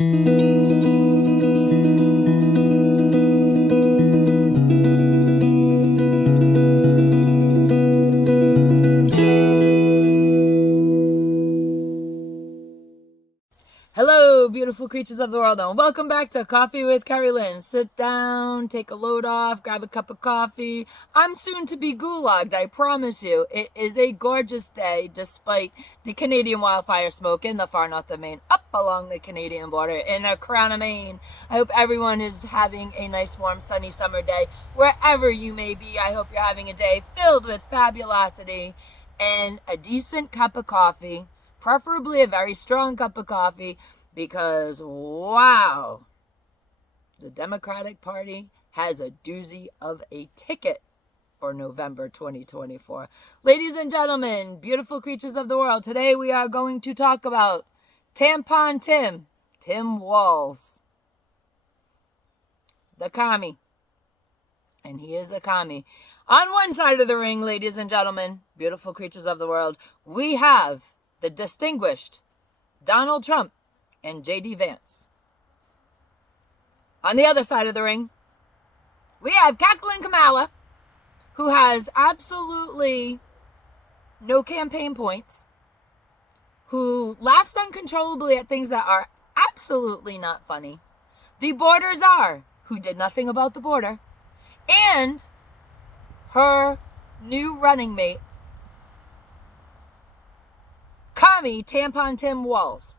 Hello, beautiful creatures of the world, and welcome back to Coffee with Kerri-Lynn. Sit down, take a load off, grab a cup of coffee. I'm soon to be gulagged, I promise you. It is a gorgeous day, despite the Canadian wildfire smoke in the far north of Maine, up along the Canadian border in the crown of Maine. I hope everyone is having a nice, warm, sunny summer day. Wherever you may be, I hope you're having a day filled with fabulosity and a decent cup of coffee. Preferably a very strong cup of coffee, because wow, the Democratic Party has a doozy of a ticket for November 2024. Ladies and gentlemen, beautiful creatures of the world, today we are going to talk about Tampon Tim Walz, the commie. And he is a commie. On one side of the ring, ladies and gentlemen, beautiful creatures of the world, we have the distinguished Donald Trump and J.D. Vance. On the other side of the ring, we have cackling Kamala, who has absolutely no campaign points, who laughs uncontrollably at things that are absolutely not funny. The border czar, who did nothing about the border, and her new running mate, commie Tampon Tim Walz.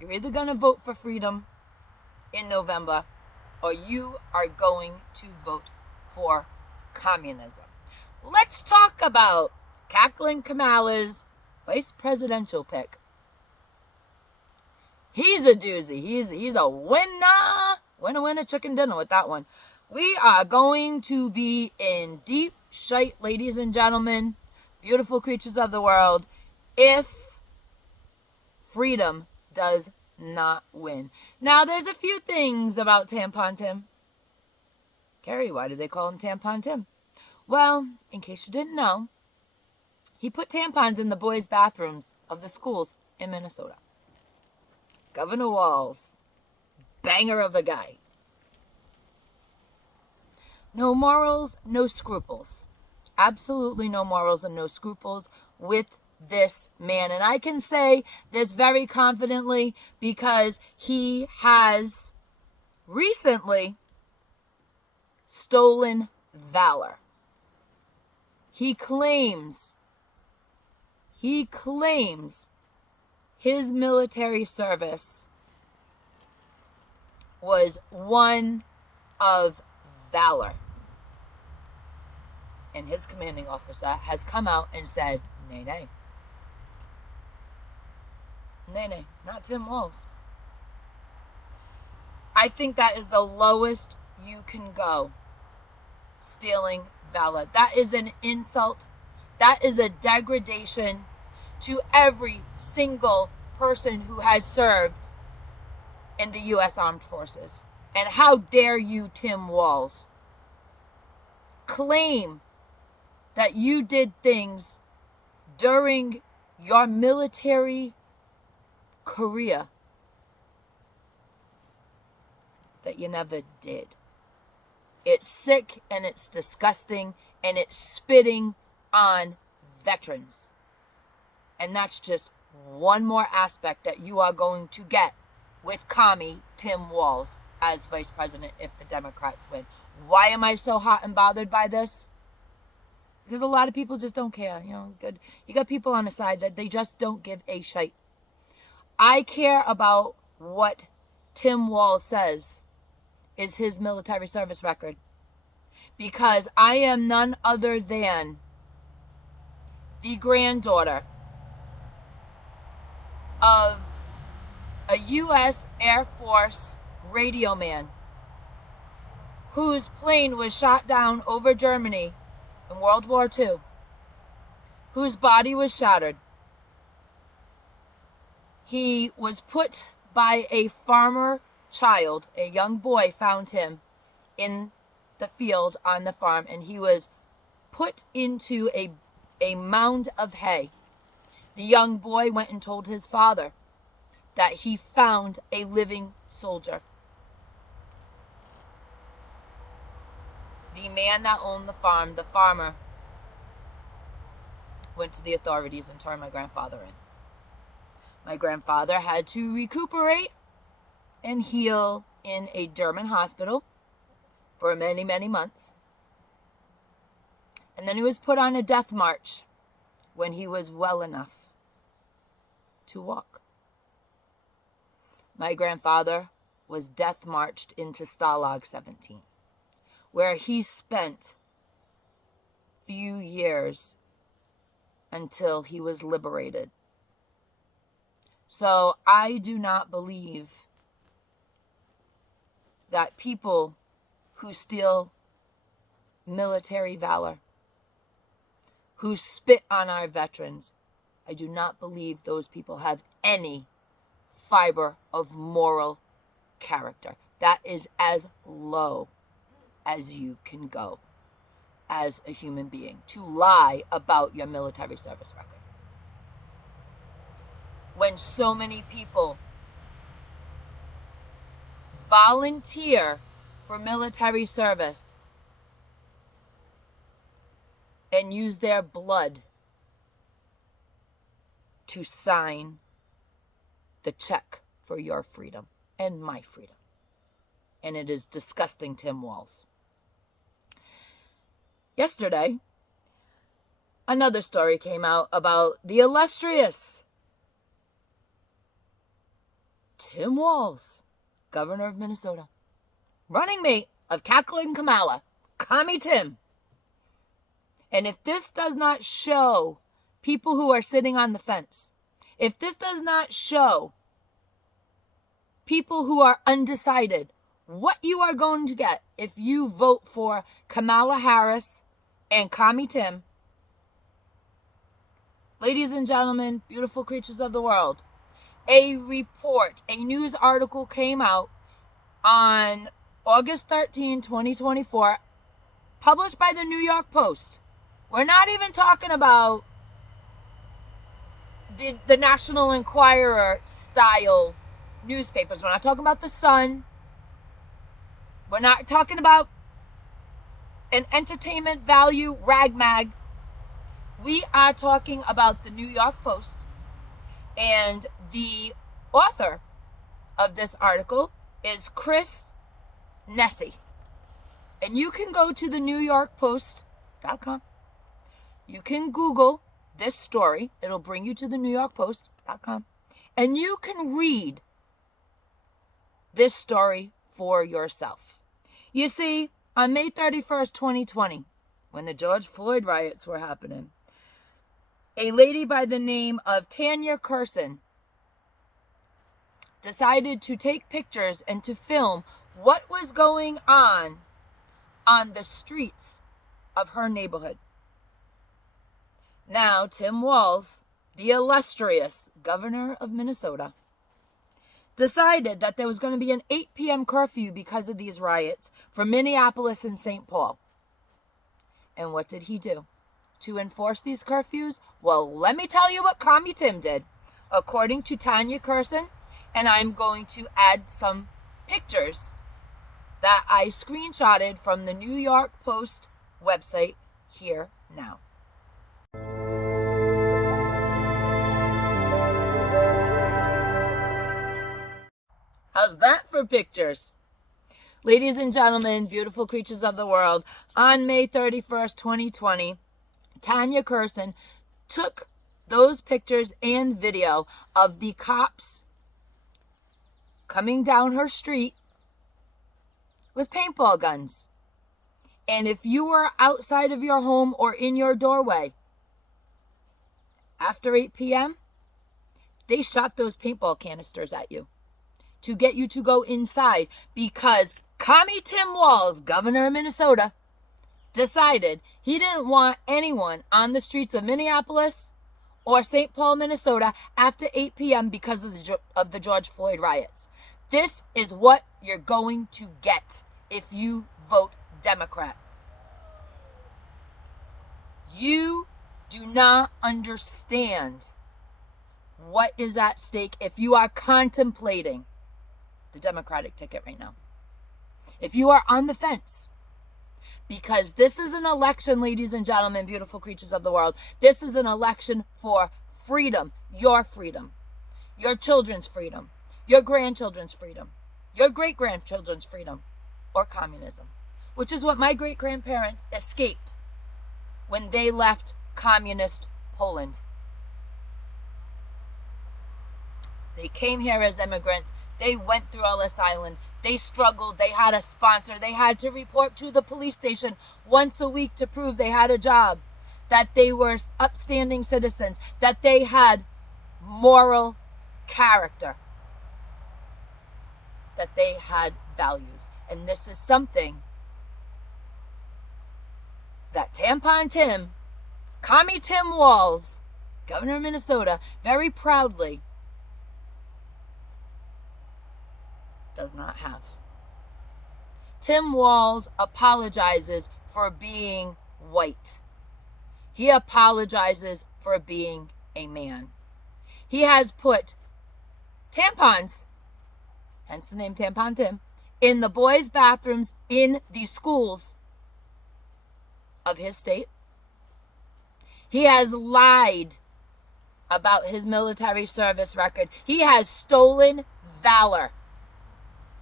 You're either going to vote for freedom in November, or you are going to vote for communism. Let's talk about cackling Kamala's vice presidential pick. He's a doozy. He's a winner chicken dinner with that one. We are going to be in deep shite, ladies and gentlemen, beautiful creatures of the world, if freedom does not win. Now, there's a few things about Tampon Tim. Kerri, why do they call him Tampon Tim? Well, in case you didn't know, he put tampons in the boys' bathrooms of the schools in Minnesota. Governor Walz, banger of a guy. No morals, no scruples. Absolutely no morals and no scruples with this man. And I can say this very confidently because he has recently stolen valor. He claims his military service was one of valor. And his commanding officer has come out and said, nay, nay. Nay, nay, not Tim Walz. I think that is the lowest you can go. Stealing valor. That is an insult. That is a degradation to every single person who has served in the U.S. Armed Forces. And how dare you, Tim Walz, claim that you did things during your military career that you never did. It's sick and it's disgusting and it's spitting on veterans. And that's just one more aspect that you are going to get with commie Tim Walz as vice president if the Democrats win. Why am I so hot and bothered by this? Because a lot of people just don't care. You got people on the side that they just don't give a shite. I care about what Tim Walz says is his military service record. Because I am none other than the granddaughter of a U.S. Air Force radio man whose plane was shot down over Germany in World War II, whose body was shattered. He was put by a farmer child, a young boy found him in the field on the farm, and he was put into a mound of hay. The young boy went and told his father. that he found a living soldier. The man that owned the farm, the farmer, went to the authorities and turned my grandfather in. My grandfather had to recuperate and heal in a German hospital for many, many months. And then he was put on a death march when he was well enough to walk. My grandfather was death marched into Stalag 17, where he spent few years until he was liberated. So I do not believe that people who steal military valor, who spit on our veterans, I do not believe those people have any fiber of moral character. That is as low as you can go as a human being, to lie about your military service record. When so many people volunteer for military service and use their blood to sign the check for your freedom and my freedom. And it is disgusting, timwalz. Yesterday, another story came out about the illustrious Tim Walz, governor of Minnesota, running mate of cackling Kamala, Commie Tim. And if this does not show people who are sitting on the fence, if this does not show people who are undecided what you are going to get if you vote for Kamala Harris and Commie Tim, ladies and gentlemen, beautiful creatures of the world, a report, a news article came out on August 13, 2024, published by the New York Post. We're not even talking about the National Enquirer style newspapers. We're not talking about the Sun. We're not talking about an entertainment value rag mag. We are talking about the New York Post. And the author of this article is Chris Nesi. And you can go to the NewYorkPost.com. You can Google this story. It'll bring you to the NewYorkPost.com. And you can read this story for yourself. You see, on May 31st, 2020, when the George Floyd riots were happening, a lady by the name of Tanya Curson decided to take pictures and to film what was going on the streets of her neighborhood. Now, Tim Walz, the illustrious governor of Minnesota, decided that there was going to be an 8 p.m. curfew because of these riots for Minneapolis and St. Paul. And what did he do to enforce these curfews? Well, let me tell you what Commie Tim did. According to Tanya Curson, and I'm going to add some pictures that I screenshotted from the New York Post website here now. How's that for pictures? Ladies and gentlemen, beautiful creatures of the world, on May 31st, 2020, Tanya Curson took those pictures and video of the cops coming down her street with paintball guns. And if you were outside of your home or in your doorway after 8 p.m., they shot those paintball canisters at you to get you to go inside, because Commie Tim Walz, governor of Minnesota, decided he didn't want anyone on the streets of Minneapolis or St. Paul, Minnesota after 8 p.m. because of the George Floyd riots. This is what you're going to get if you vote Democrat. You do not understand what is at stake if you are contemplating the Democratic ticket right now. If you are on the fence, because this is an election, ladies and gentlemen, beautiful creatures of the world. This is an election for freedom, your children's freedom, your grandchildren's freedom, your great-grandchildren's freedom, or communism, which is what my great-grandparents escaped when they left communist Poland. They came here as immigrants. They went through Ellis Island. They struggled. They had a sponsor. They had to report to the police station once a week to prove they had a job, that they were upstanding citizens, that they had moral character, that they had values. And this is something that Tampon Tim, Commie Tim Walz, governor of Minnesota, very proudly does not have. Tim Walz apologizes for being white. He apologizes for being a man. He has put tampons, hence the name Tampon Tim, in the boys' bathrooms in the schools of his state. He has lied about his military service record. He has stolen valor.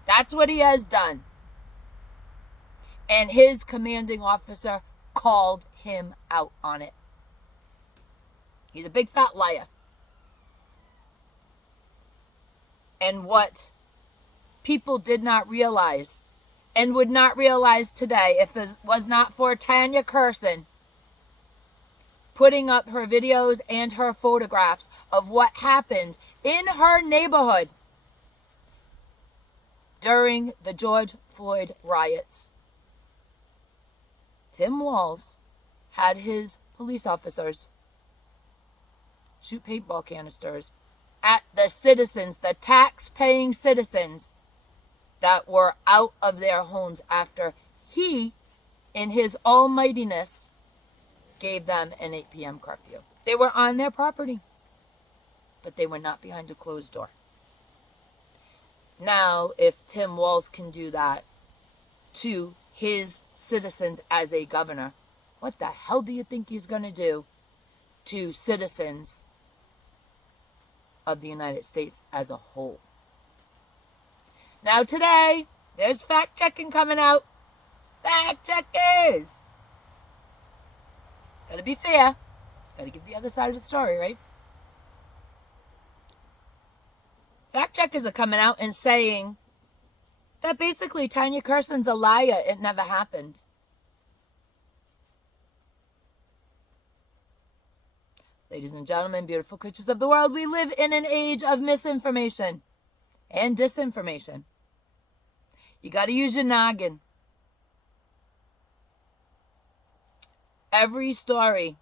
That's what he has done. And his commanding officer called him out on it. He's a big fat liar. And what people did not realize, and would not realize today if it was not for Tanya Kerr-Lynn putting up her videos and her photographs of what happened in her neighborhood during the George Floyd riots. Tim Walz had his police officers shoot paintball canisters at the citizens, the tax-paying citizens that were out of their homes after he, in his almightiness, gave them an 8 p.m. curfew. They were on their property, but they were not behind a closed door. Now, if Tim Walz can do that to his citizens as a governor, what the hell do you think he's going to do to citizens of the United States as a whole? Now today, there's fact checking coming out. Fact checkers! Gotta be fair. Gotta give the other side of the story, right? Fact checkers are coming out and saying that basically Tanya Kerr-Lynn's a liar. It never happened. Ladies and gentlemen, beautiful creatures of the world, we live in an age of misinformation and disinformation. You got to use your noggin. Every story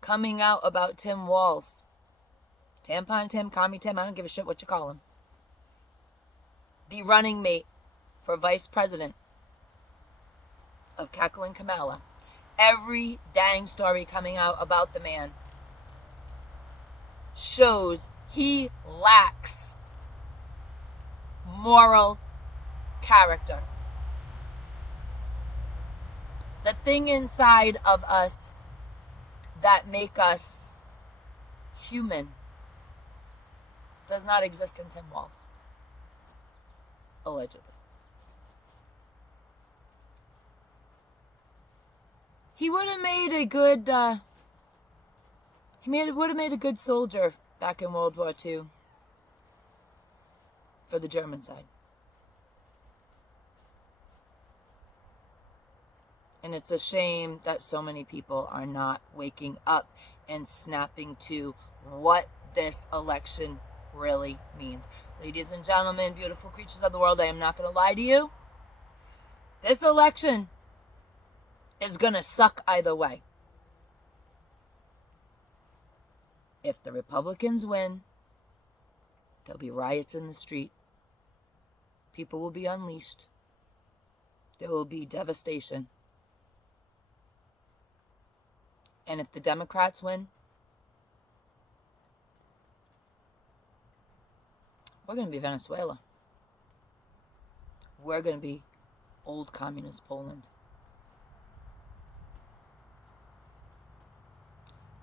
coming out about Tim Walz, Tampon Tim, Commie Tim, I don't give a shit what you call him, the running mate for vice president of Cackling Kamala, every dang story coming out about the man shows he lacks moral character. The thing inside of us that make us human does not exist in Tim Walz. Allegedly. He would have made a good would have made a good soldier back in World War II for the German side. And it's a shame that so many people are not waking up and snapping to what this election really means. Ladies and gentlemen, beautiful creatures of the world, I am not going to lie to you. This election is going to suck either way. If the Republicans win, there'll be riots in the street. People will be unleashed. There will be devastation. And if the Democrats win, We're going to be Venezuela. We're going to be old communist Poland.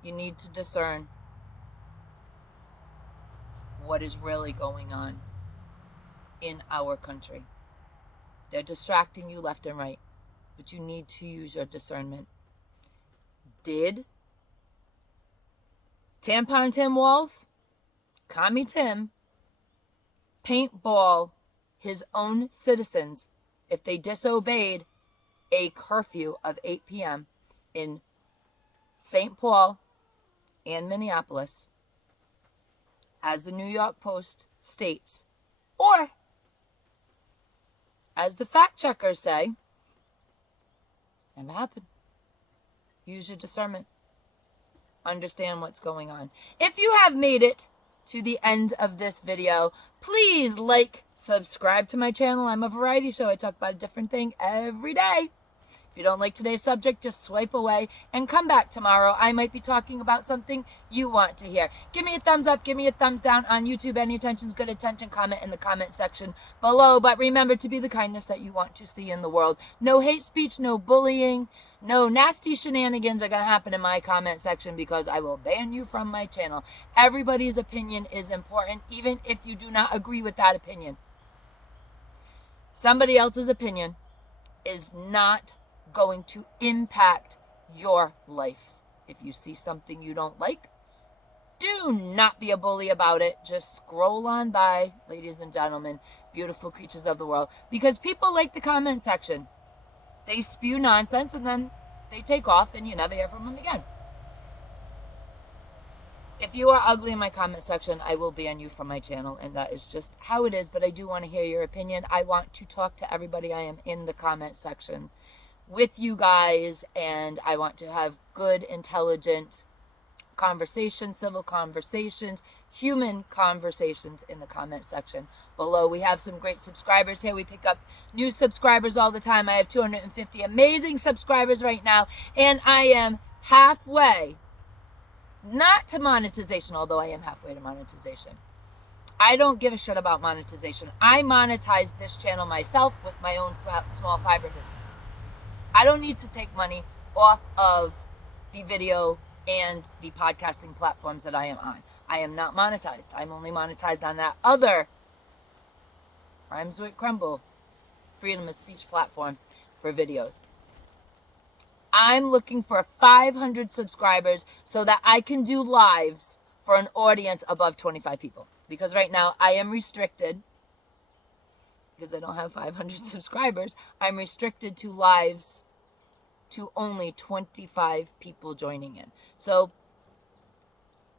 You need to discern what is really going on in our country. They're distracting you left and right, but you need to use your discernment. Did Tampon Tim Walz, Commie Tim, paintball his own citizens if they disobeyed a curfew of 8 p.m. in St. Paul and Minneapolis, as the New York Post states, or as the fact checkers say, never happened. Use your discernment. Understand what's going on. If you have made it to the end of this video, please like, subscribe to my channel. I'm a variety show. I talk about a different thing every day. If you don't like today's subject, just swipe away and come back tomorrow. I might be talking about something you want to hear. Give me a thumbs up. Give me a thumbs down on YouTube. Any attention's good attention. Comment in the comment section below. But remember to be the kindness that you want to see in the world. No hate speech, no bullying, no nasty shenanigans are going to happen in my comment section because I will ban you from my channel. Everybody's opinion is important, even if you do not agree with that opinion. Somebody else's opinion is not going to impact your life. If you see something you don't like, do not be a bully about it. Just scroll on by, ladies and gentlemen, beautiful creatures of the world, because people like the comment section. They spew nonsense and then they take off and you never hear from them again. If you are ugly in my comment section, I will ban you from my channel, and that is just how it is. But I do want to hear your opinion. I want to talk to everybody. I am in the comment section with you guys, and I want to have good, intelligent conversations, civil conversations, human conversations in the comment section below. We have some great subscribers here. We pick up new subscribers all the time. I have 250 amazing subscribers right now, and I am halfway, not to monetization, although I am halfway to monetization. I don't give a shit about monetization. I monetize this channel myself with my own small fiber business. I don't need to take money off of the video and the podcasting platforms that I am on. I am not monetized. I'm only monetized on that other Rhymes with Crumble freedom of speech platform for videos. I'm looking for 500 subscribers so that I can do lives for an audience above 25 people. Because right now I am restricted, because I don't have 500 subscribers, I'm restricted to lives to only 25 people joining in. So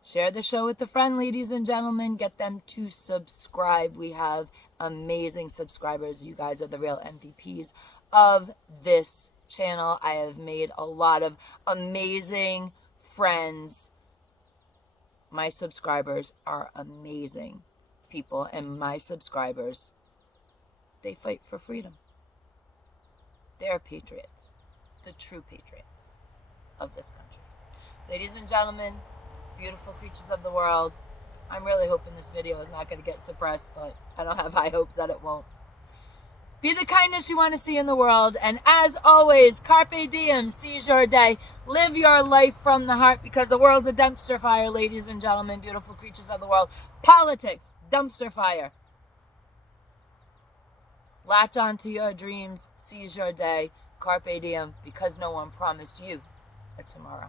share the show with a friend, ladies and gentlemen. Get them to subscribe. We have amazing subscribers. You guys are the real MVPs of this channel. I have made a lot of amazing friends. My subscribers are amazing people, and my subscribers, they fight for freedom. They're patriots, the true patriots of this country. Ladies and gentlemen, beautiful creatures of the world, I'm really hoping this video is not going to get suppressed, but I don't have high hopes that it won't. Be the kindness you want to see in the world. And as always, Carpe Diem, seize your day. Live your life from the heart, because the world's a dumpster fire, ladies and gentlemen, beautiful creatures of the world. Politics, dumpster fire. Latch on to your dreams, seize your day. Carpe Diem, because no one promised you a tomorrow.